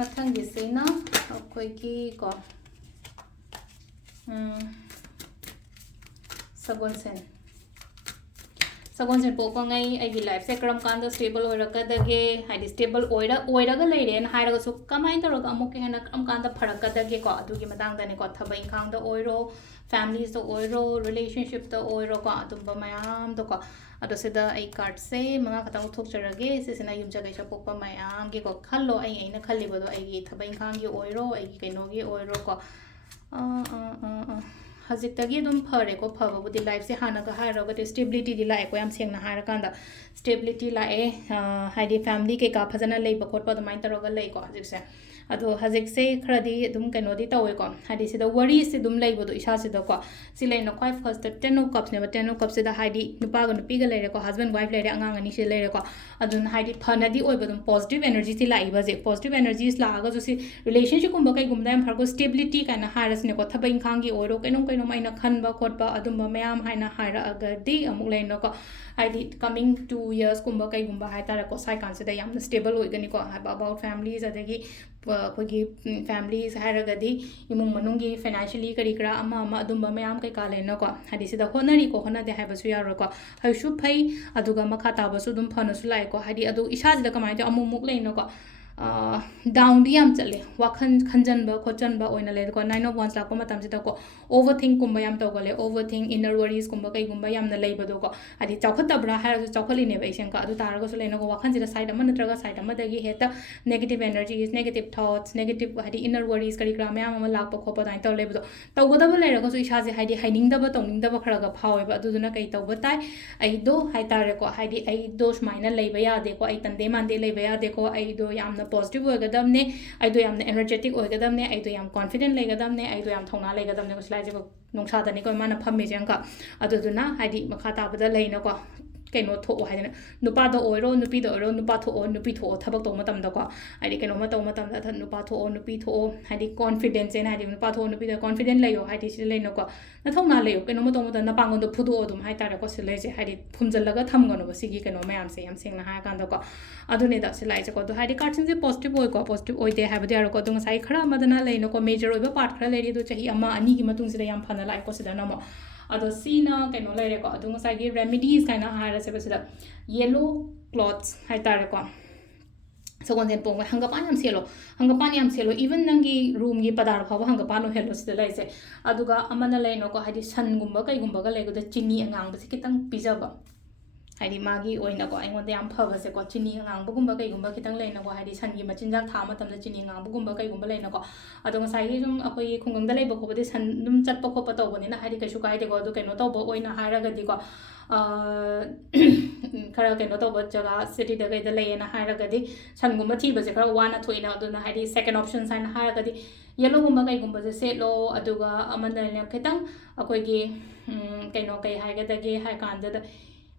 ꯃꯊꯪꯒꯤꯁꯤꯅ ꯑꯩꯈꯣꯏꯒꯤ ꯀꯣ ꯁꯒꯣꯜꯁꯦꯟ ꯁꯒꯣꯜꯁꯦꯟ ꯄꯣꯛꯄꯉꯩ ꯑꯩꯒꯤ ꯂꯥꯏꯐꯁꯦ ꯀꯔꯝ ꯀꯥꯟꯗ ꯁ꯭ꯇꯦꯕꯜ ꯑꯣꯏꯔꯛꯀꯗꯒꯦ ꯍꯥꯏꯗꯤ ꯁ꯭ꯇꯦꯕꯜ ꯑꯣꯏꯔꯒ ꯂꯩꯔꯦꯅ ꯍꯥꯏꯔꯒꯁꯨ ꯀꯃꯥꯏꯅ ꯇꯧꯔꯒ ꯑꯃꯨꯛꯀ ꯍꯦꯟꯅ ꯀꯔꯝ ꯀꯥꯟꯗ ꯐꯔꯛꯀꯗꯒꯦꯀꯣ ꯑꯗꯨꯒꯤ ꯃꯇꯥꯡꯗꯅꯦꯀꯣ ꯊꯕꯛ ꯏꯪꯈꯥꯡꯗ ꯑꯣꯏꯔꯣ ꯐꯦꯃꯤꯂꯤꯁꯇ ꯑꯣꯏꯔꯣ ꯔꯤꯂꯦꯁꯟꯁꯤꯞꯇ ꯑꯣꯏꯔꯣꯀꯣ ꯑꯗꯨꯝꯕ ꯃꯌꯥꯝꯗꯣꯀꯣ ꯑꯗꯣ ꯁꯤꯗ ꯑꯩ ꯀꯥꯔꯠꯁꯦ 5 ꯈꯛꯇꯪ ꯎꯠꯊꯣꯛꯆꯔꯒꯦ ꯁꯤꯁꯤꯅ ꯌꯨꯝꯖꯀꯩꯁ ꯄꯣꯛꯄ ꯃꯌꯥꯝꯒꯤꯀꯣ ꯈꯜꯂꯣ ꯑꯩꯅ ꯈꯜꯂꯤꯕꯗꯣ ꯑꯩꯒꯤ ꯊꯕꯛ ꯏꯪꯈꯥꯡꯒꯤ ꯑꯣꯏꯔോ ꯑꯩꯒꯤ ꯀꯩꯅꯣꯒꯤ ꯑꯣꯏꯔꯣꯀꯣ ꯍꯧꯖꯤꯛꯇꯒꯤ ꯑꯗꯨꯝ ꯐꯔꯦꯀꯣ ꯐꯕꯕꯨꯗꯤ ꯂꯥꯏꯐꯁꯦ ꯍꯥꯟꯅꯒ ꯍꯥꯏꯔꯒꯗꯤ ꯁ꯭ꯇꯦꯕꯤꯂꯤꯇꯤꯗꯤ ꯂꯥꯛꯑꯦꯀꯣ ꯌꯥꯝ ꯁꯦꯡꯅ ꯍꯥꯏꯔꯀꯥꯟꯗ ꯁ꯭ꯇꯦꯕꯤꯂꯤꯇꯤ ꯂꯥꯛꯑꯦ ꯍꯥꯏꯗꯤ ꯐꯦꯃꯤꯂꯤ ꯀꯩꯀꯥ ꯐꯖꯅ ꯂꯩꯕ ꯈꯣꯠꯄ ꯑꯗꯨꯃꯥꯏꯅ ꯇꯧꯔꯒ ꯂꯩꯀꯣ ꯍꯧꯖꯤꯛꯁꯦ ꯑꯗꯣ ꯍꯧꯖꯤꯛꯁꯦ ꯈꯔꯗꯤ ꯑꯗꯨꯝ ꯀꯩꯅꯣꯗꯤ ꯇꯧꯋꯦꯀꯣ ꯍꯥꯏꯗꯤ ꯁꯤꯗ ꯋꯥꯔꯤꯁꯤ ꯑꯗꯨꯝ ꯂꯩꯕꯗꯣ ꯏꯁꯥꯁꯤꯗꯀꯣ ꯁꯤ ꯂꯩꯅ ꯈ꯭ꯋꯥꯏ ꯐꯥꯔꯁꯇ 10 ꯑꯣꯐ ꯀꯞꯁꯅꯦꯕ 10 ꯑꯣꯐ ꯀꯞꯁꯤꯗ ꯍꯥꯏꯗꯤ ꯅꯨꯄꯥꯒ ꯅꯨꯄꯤꯒ ꯂꯩꯔꯦꯀꯣ ꯍꯁꯕꯦꯟ ꯋꯥꯏꯐ ꯂꯩꯔꯦ ꯑꯉꯥꯡ ꯑꯅꯤꯁꯤ ꯂꯩꯔꯦꯀꯣ ꯑꯗꯨꯅ ꯍꯥꯏꯗꯤ ꯐꯅꯗꯤ ꯑꯣꯏꯕ ꯑꯗꯨꯝ ꯄꯣꯖꯤꯇꯤቭ ꯑꯦꯅꯔꯖꯤꯁꯤ ꯂꯥꯛꯏꯕ ꯍꯧꯖꯤꯛ ꯄꯣꯖꯤꯇꯤቭ ꯑꯦꯅꯔꯖꯤꯁ ꯂꯥꯛꯑꯒꯁꯨ ꯁꯤ ꯔꯤꯂꯦꯁꯟꯁꯤꯞꯀꯨꯝꯕ ꯀꯩꯒꯨꯝꯕꯗ ꯌꯥꯝ ꯐꯔꯒ ꯁ꯭ꯇꯦꯕꯤꯂꯤꯇꯤ ꯀꯥꯏꯅ ꯍꯥꯏꯔꯁꯤꯅꯦꯀꯣ ꯊꯕꯛ ꯏꯪꯈꯥꯡꯒꯤ ꯑꯣꯏꯔꯣ ꯀꯩꯅꯣꯝ ꯑꯩꯅ ꯈꯟꯕ ꯈꯣꯠꯄ ꯑꯗꯨꯝꯕ ꯃꯌꯥꯝ ꯍꯥꯏꯅ ꯍꯥꯏꯔꯛꯑꯒꯗꯤ ꯑꯃꯨꯛ ꯂꯩꯅꯀꯣ ꯍꯥꯏꯗꯤ ꯀꯃꯤꯡ 2 yearsꯀꯨꯝꯕ ꯀꯩꯒꯨꯝꯕ ꯍꯥꯏꯇꯥꯔꯦꯀꯣ ꯁꯥꯏ ꯀꯥꯟꯁꯤꯗ ꯌꯥꯝꯅ ꯁ꯭ꯇꯦꯕꯜ ꯑꯣꯏꯒꯅꯤꯀꯣ ꯍꯥꯏꯕ ꯑꯕꯥꯎꯠ ꯐꯦꯃꯤꯂꯤꯁ ꯑꯗꯒꯤ ꯑꯩꯈꯣꯏꯒꯤ ꯐꯦꯃꯤꯂꯤꯁ ꯍꯥꯏꯔꯒꯗꯤ ꯏꯃꯨꯡ ꯃꯅꯨꯡꯒꯤ ꯐꯥꯏꯅꯥꯟꯁꯤꯌꯦꯂꯤ ꯀꯔꯤ ꯀꯔꯥ ꯑꯃ ꯑꯗꯨꯝꯕ ꯃꯌꯥꯝ ꯀꯩꯀꯥ ꯂꯩꯅꯀꯣ ꯍꯥꯏꯗꯤ ꯁꯤꯗ ꯍꯣꯠꯅꯔꯤꯀꯣ ꯍꯣꯠꯅꯗꯦ ꯍꯥꯏꯕꯁꯨ ꯌꯥꯔꯣꯏꯀꯣ ꯐꯩꯁꯨ ꯐꯩ ꯑꯗꯨꯒ ꯃꯈꯥ ꯇꯥꯕꯁꯨ ꯑꯗꯨꯝ ꯐꯅꯁꯨ ꯂꯥꯛꯑꯦꯀꯣ ꯍꯥꯏꯗꯤ ꯑꯗꯨ ꯏꯁꯥꯁꯤꯗ ꯀꯃꯥꯏꯅ ꯇꯧꯋꯤ ꯑꯃꯨꯛ ꯂꯩꯅꯀꯣ ꯗꯥꯎꯟꯗꯤ ꯌꯥꯝ ꯆꯠꯂꯦ ꯋꯥꯈꯜ ꯈꯟꯖꯟꯕ ꯈꯣꯠꯆꯟꯕ ꯑꯣꯏꯅ ꯂꯩꯔꯦꯀꯣ 9 of Wands ꯂꯥꯛꯄ ꯃꯇꯝꯁꯤꯗꯀꯣ ꯑꯣꯚꯔ ꯊꯤꯡꯀꯨꯝꯕ ꯌꯥꯝ ꯇꯧꯒꯜꯂꯦ ꯑꯣꯚꯔ ꯊꯤꯡ ꯏꯅꯔ ꯋꯥꯔꯤꯁꯀꯨꯝꯕ ꯀꯩꯒꯨꯝꯕ ꯌꯥꯝꯅ ꯂꯩꯕꯗꯣꯀꯣ ꯍꯥꯏꯗꯤ ꯆꯥꯎꯈꯠꯇꯕ꯭ꯔꯥ ꯍꯥꯏꯔꯁꯨ ꯆꯥꯎꯈꯠꯂꯤꯅꯦꯕ ꯑꯩꯁꯦꯡꯀ ꯑꯗꯨ ꯇꯥꯔꯒꯁꯨ ꯂꯩꯅꯀꯣ ꯋꯥꯈꯜꯁꯤꯗ ꯁꯥꯏꯠ ꯑꯃ ꯅꯠꯇ꯭ꯔꯒ ꯁꯥꯏꯠ ꯑꯃꯗꯒꯤ ꯍꯦꯛꯇ ꯅꯦꯒꯦꯇꯤቭ ꯑꯦꯅꯔꯖꯤꯁ ꯅꯦꯒꯦꯇꯤቭ ꯊꯣꯠꯁ ꯅꯦꯒꯦꯇꯤቭ ꯍꯥꯏꯗꯤ ꯏꯅꯔ ꯋꯥꯔꯤꯁ ꯀꯔꯤ ꯀꯔꯥ ꯃꯌꯥꯝ ꯑꯃ ꯂꯥꯛꯄ ꯈꯣꯠꯄ ꯑꯗꯨꯃꯥꯏꯅ ꯇꯧꯔ ꯂꯩꯕꯗꯣ ꯇꯧꯒꯗꯕ ꯂꯩꯔꯒꯁꯨ ꯏꯁꯥꯁꯦ ꯍꯥꯏꯗꯤ ꯍꯩꯅꯤꯡꯗꯕ ꯇꯧꯅꯤꯡꯗꯕ ꯈꯔꯒ ꯐꯥꯎꯋꯦꯕ ꯑꯗꯨꯗꯨꯅ ꯀꯩ ꯇꯧꯕ ꯇꯥꯏ ꯑꯩꯗꯣ ꯍꯥꯏꯇꯥꯔꯦꯀꯣ ꯍꯥꯏꯗꯤ ꯑꯩꯗꯣ ꯁꯨꯃꯥꯏꯅ ꯂꯩꯕ ꯌꯥꯗꯦꯀꯣ ꯑꯩ ꯇꯟꯗꯦ ꯃꯥꯟꯗꯦ ꯂꯩꯕ ꯌꯥꯗꯦꯀꯣ ꯑꯩꯗꯣ ꯌꯥꯝꯅ ꯄꯣꯖꯤꯇꯤቭ ꯑꯣꯏꯒꯗꯕꯅꯦ ꯑꯩꯗꯣ ꯌꯥꯝꯅ एनर्जेटिक ओइगदमने आइदो याम कॉन्फिडेंट लेगदमने आइदो याम थौना लेगदमने कुसलाइजेको नोंसादनी को माना फम्मेजे अंका अदुदुना हाइदि मखा ताबदा लेनको कꯩꯅꯣ ꯊꯣꯛꯑꯣ ꯍꯥꯏꯗꯅ ꯅꯨꯄꯥꯗ ꯑꯣꯏꯔꯣ ꯅꯨꯄꯤꯗ ꯑꯣꯏꯔꯣ ꯅꯨꯄꯥ ꯊꯣꯛꯑꯣ ꯅꯨꯄꯤ ꯊꯣꯛꯑꯣ ꯊꯕꯛ ꯇꯧꯕ ꯃꯇꯝꯗꯀꯣ ꯍꯥꯏꯗꯤ ꯀꯩꯅꯣꯝꯃ ꯇꯧꯕ ꯃꯇꯝꯗ ꯅꯨꯄꯥ ꯊꯣꯛꯑꯣ ꯅꯨꯄꯤ ꯊꯣꯛꯑꯣ ꯍꯥꯏꯗꯤ ꯀꯣꯟꯐꯤꯗꯦꯟꯁꯅ ꯍꯥꯏꯗꯤ ꯅꯨꯄꯥ ꯊꯣꯛꯑꯣ ꯅꯨꯄꯤꯗ ꯀꯣꯟꯐꯤꯗꯦꯟ ꯂꯩꯌꯣ ꯍꯥꯏꯗꯤ ꯁꯤꯗ ꯂꯩꯅꯀꯣ ꯅꯊꯧꯅꯥ ꯂꯩꯌꯣ ꯀꯩꯅꯣꯝꯃ ꯇꯧꯕ ꯃꯇꯝꯗ ꯅꯄꯥꯡꯒꯜꯗꯣ ꯐꯨꯗꯣꯛꯑꯣ ꯑꯗꯨꯝ ꯍꯥꯏꯇꯥꯔꯦꯀꯣ ꯁꯤ ꯂꯩꯁꯦ ꯍꯥꯏꯗꯤ ꯐꯨꯝꯖꯜꯂꯒ ꯊꯝꯒꯅꯣꯕ ꯁꯤꯒꯤ ꯀꯩꯅꯣ ꯃꯌꯥꯝꯁꯦ ꯌꯥꯝ ꯁꯦꯡꯅ ꯍꯥꯏꯔꯀꯥꯟꯗꯀꯣ ꯑꯗꯨꯅꯦꯗ ꯁꯤ ꯂꯥꯛꯏꯁꯦꯀꯣ ꯑꯗꯣ ꯍꯥꯏꯗꯤ ꯀꯥꯔꯠꯁꯤꯡꯁꯦ ꯄꯣꯖꯤꯇꯤቭ ꯑꯣꯏꯀꯣ ꯄꯣꯖꯤꯇꯤቭ ꯑꯣꯏꯗꯦ ꯍꯥꯏꯕꯗꯤ ꯌꯥꯔꯣꯏꯀꯣ ꯑꯗꯣ ꯉꯁꯥꯏ ꯈꯔ ꯑꯃꯗꯅ ꯂꯩꯅꯀꯣ ꯃꯦꯖꯔ ꯑꯣꯏꯕ ꯄꯥꯔꯠ ꯈꯔ ꯂꯩꯔꯤ ꯑꯗꯣ ꯆꯍꯤ 1-2ꯒꯤ ꯃꯇꯨꯡꯁꯤꯗ ꯌꯥꯝ ꯐꯅ ꯂꯥꯛꯑꯦꯀꯣ ꯁꯤꯗꯅ ꯑꯃꯨꯛ ꯑꯗꯣ ꯁꯤꯅ ꯀꯩꯅꯣ ꯂꯩꯔꯦꯀꯣ ꯑꯗꯣ ꯉꯁꯥꯏꯒꯤ ꯔꯦꯃꯤꯗꯤꯁ ꯀꯥꯏꯅ ꯍꯥꯏꯔꯁꯦꯕ ꯁꯤꯗ ꯌꯦꯂꯣ क्लॉथ्स हाइतारेको सगोंसेन पोंग हंगपान याम सेलो इवन नंगी रूम गी पदार फाव हंगपान हेलो सिदा लाइसे अदुगा अमना लैनोको हाइदि सनगुंबा कैगुंबागा लेगुदा चिनी अंगांगबसे खितंग पिजाबा हाइदि मागी ओइनाको आइंगोंदा याम फबसेको चिनी अंगांगबगुंबा कैगुंबा खितंग लैनोको हाइदि सनगी मचिनजाक था मतमदा चिनी अंगांगबगुंबा कैगुंबा लैनोको अदो ngसाइगी जुम अखोई खुंगंगदा लेबा खोबदि सन दुम चटपा खोपा तौबनिना हाइदि कैसु काइदेको अदु कैनो तौबा ओइना हाइरागदिको खरा कैनो तौब जगह सिटी द गैदा लेना हाइरागदि सनगुंबा थीबसे खरा वाना थोइना अदुना हाइदि सेकंड ऑप्शन साइन हाइरागदि येलो गुंबा कैगुंबा से सेलो अदुगा अमनने खितंग अखोइगी कैनो कै हाइगदगे हाइकांददा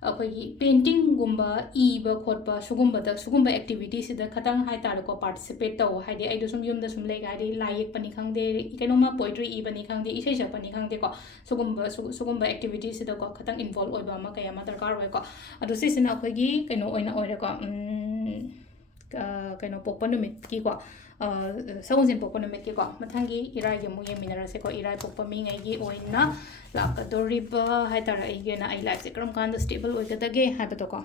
अखोइगी पेंटिंग गुंबा इबा खोटबा सुगुंबा एक्टिविटी सिदा खतंग हाइतारको पार्टिसिपेट तौ हाइदि आइदो सुम युमदा सुम लेगा हाइदि लाइक पनी खंगदे कैनोमा पोएट्री इबनी खंगदे इसे सपनी खंगदे को सुगुंबा एक्टिविटी सिदा को खतंग इन्वॉल्व ओइबा मा कया मा दरकार ओइको अदो सिसिना अखोइगी कैनो ओइना ओइरेको कैनो पोकपा नुमित की को सगोंसेन पोकपा नुमित की को मथंगी इराइगे मु येमिनरसेको इराइ पोकपा मिंगैगी ओइना लाकदोरिबा हाइतारा आइगेना आइ लाइफ से करम कांदा स्टेबल ओइगदगे हाइबतो को